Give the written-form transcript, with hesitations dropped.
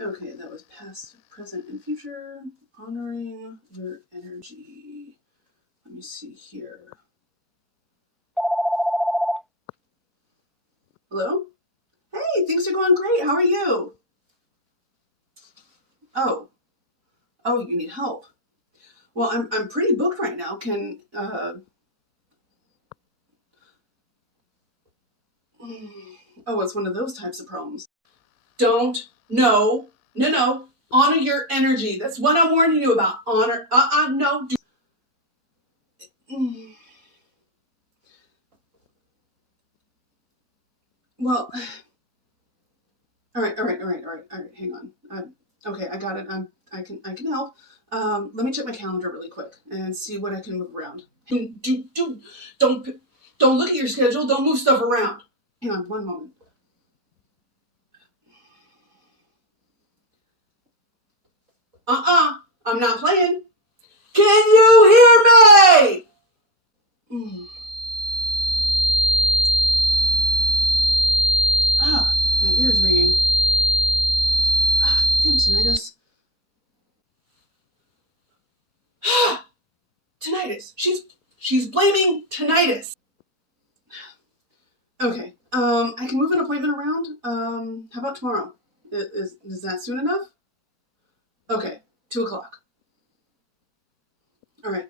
Okay, that was past, present, and future. Honoring your energy. Let me see here. Hello? Hey, things are going great. How are you? Oh, you need help. Well, I'm pretty booked right now. Oh, it's one of those types of problems. No. Honor your energy. That's what I'm warning you about. Honor. No. Well, all right. Hang on. Okay, I got it. I can help. Let me check my calendar really quick and see what I can move around. Don't look at your schedule. Don't move stuff around. Hang on, one moment. I'm not playing. Can you hear me? My ear's ringing. Damn tinnitus. Tinnitus. She's blaming tinnitus. Okay. I can move an appointment around. How about tomorrow? Is that soon enough? Okay. 2 o'clock. All right.